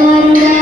i'm gonna